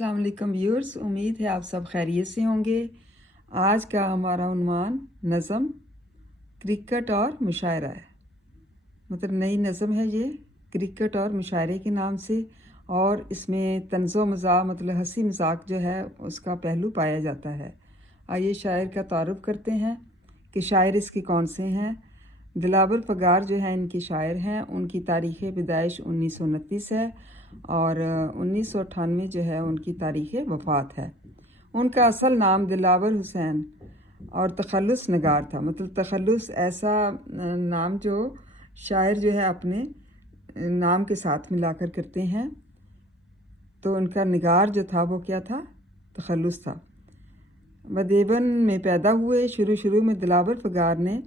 अस्सलाम वालेकुम व्यूअर्स, उम्मीद है आप सब खैरियत से होंगे। आज का हमारा उन्वान नज़म, क्रिकेट और मुशायरा है। मतलब नई नज़म है ये, क्रिकेट और मुशायरे के नाम से। और इसमें तंज़ो मज़ाक मतलब हंसी मजाक जो है उसका पहलू पाया जाता है। आइए शायर का तारुफ़ करते हैं कि शायर इसके कौन से हैं। दिलावर फ़गार जो है इनके शायर हैं। उनकी तारीख़ पैदाइश 1929 है और 1998 जो है उनकी तारीख़ वफ़ात है। उनका असल नाम दिलावर हुसैन और तखल्लुस नगार था। मतलब तखल्लुस ऐसा नाम जो शायर जो है अपने नाम के साथ मिलाकर करते हैं। तो उनका निगार जो था वो क्या था, तखल्लुस था। बदेवन में पैदा हुए। शुरू में दिलावर फ़गार ने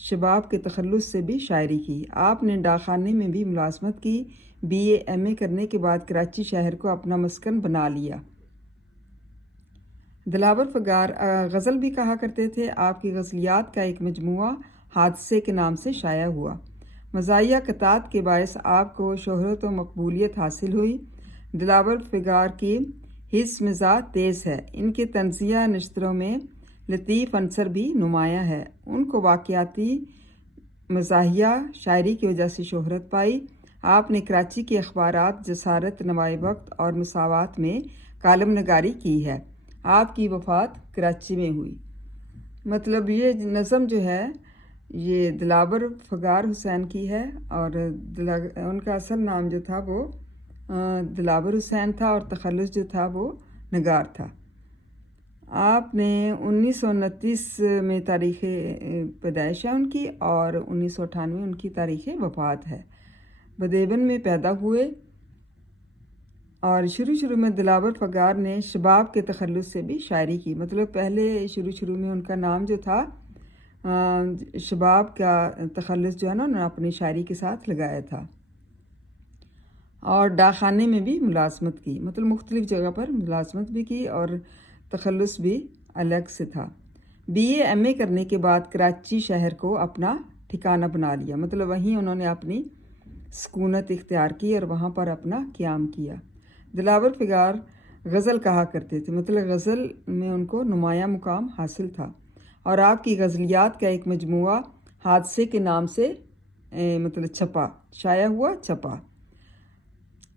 शबाब के तखल्लुस से भी शायरी की। आपने डाकखाने में भी मुलाजमत की। BA MA करने के बाद कराची शहर को अपना मस्कन बना लिया। दिलावर फ़गार गज़ल भी कहा करते थे। आपकी गज़लियात का एक मजमुआ हादसे के नाम से शाया हुआ। मज़ाहिया क़तात के बायस आपको शोहरत व मकबूलियत हासिल हुई। दिलावर फ़गार की हिस्स मिज़ाज तेज़ है। इनके तंज़िया नश्तरों में लतीफ़ अंसर भी नुमाया है। उनको वाक़याती मज़ाहिया शायरी की वजह से शोहरत पाई। आपने कराची के अखबारात जसारत, नवाए वक्त और मसावात में कालम नगारी की है। आपकी वफ़ात कराची में हुई। मतलब ये नज़म जो है ये दिलावर फ़गार हुसैन की है और उनका असल नाम जो था वो दिलावर हुसैन था और तखल्लुस जो था वो नगार था। आपने 1929 में तारीख़ पैदाइश है उनकी और 1998 उनकी तारीख़ वफ़ात है। बदेवन में पैदा हुए और शुरू में दिलावर फ़गार ने शबाब के तखल्लुस से भी शायरी की। मतलब पहले शुरू में उनका नाम जो था शबाब का तखल्लुस जो है ना उन्होंने अपनी शायरी के साथ लगाया था। और डाकखाने में भी मुलाजमत की। मतलब मुख्तलिफ़ जगह पर मुलाजमत भी की और तखल्लुस भी अलग से था। BA MA करने के बाद कराची शहर को अपना ठिकाना बना लिया। मतलब वहीं उन्होंने अपनी सुकूनत इख्तियार की और वहाँ पर अपना क़याम किया। दिलावर फ़गार गज़ल कहा करते थे। मतलब गज़ल में उनको नुमाया मुकाम हासिल था और आपकी गज़लियात का एक मजमुआ हादसे के नाम से मतलब शाया हुआ छपा।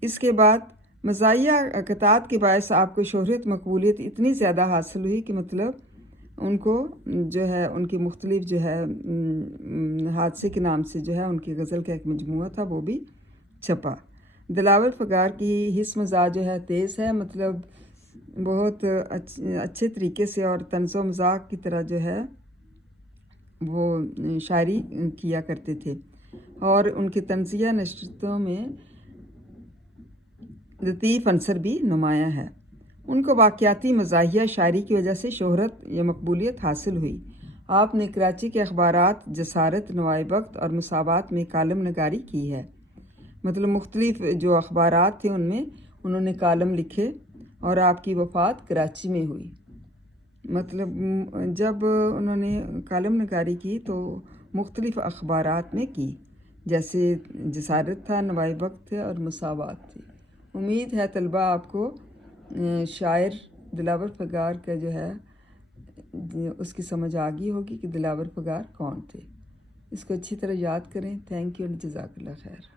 इसके बाद मज़ाहिया क़तात के बायस आपको शोहरत मकबूलियत इतनी ज़्यादा हासिल हुई कि मतलब उनको जो है उनकी मुख्तलिफ़ जो है हादसे के नाम से जो है उनकी गज़ल का एक मजमुआ था वो भी छपा। दिलावर फ़गार की हिस्स मिज़ाज जो है तेज़ है। मतलब बहुत अच्छे तरीके से और तंज़ो मज़ाक की तरह जो है वो शायरी किया करते थे और उनकी तंज़िया नशरियों में लतीफ़ अंसर भी नुमाया है। उनको वाक़याती मज़ाहिया शायरी की वजह से शोहरत या मकबूलियत हासिल हुई। आपने कराची के अखबारात जसारत, नवाए वक्त और मसावात में कालम नगारी की है। मतलब मुख्तलिफ़ जो अखबारात थे उनमें उन्होंने कालम लिखे और आपकी वफ़ात कराची में हुई। मतलब जब उन्होंने कालम नगारी की तो मुख्तलिफ़ अखबारात में की, जैसे जसारत था, नवाए वक्त थे और मसावात थी। उम्मीद है तलबा आपको शायर दिलावर फ़गार का जो है उसकी समझ आ गई होगी कि दिलावर फ़गार कौन थे। इसको अच्छी तरह याद करें। थैंक यू और जज़ाकल्लाह खैर।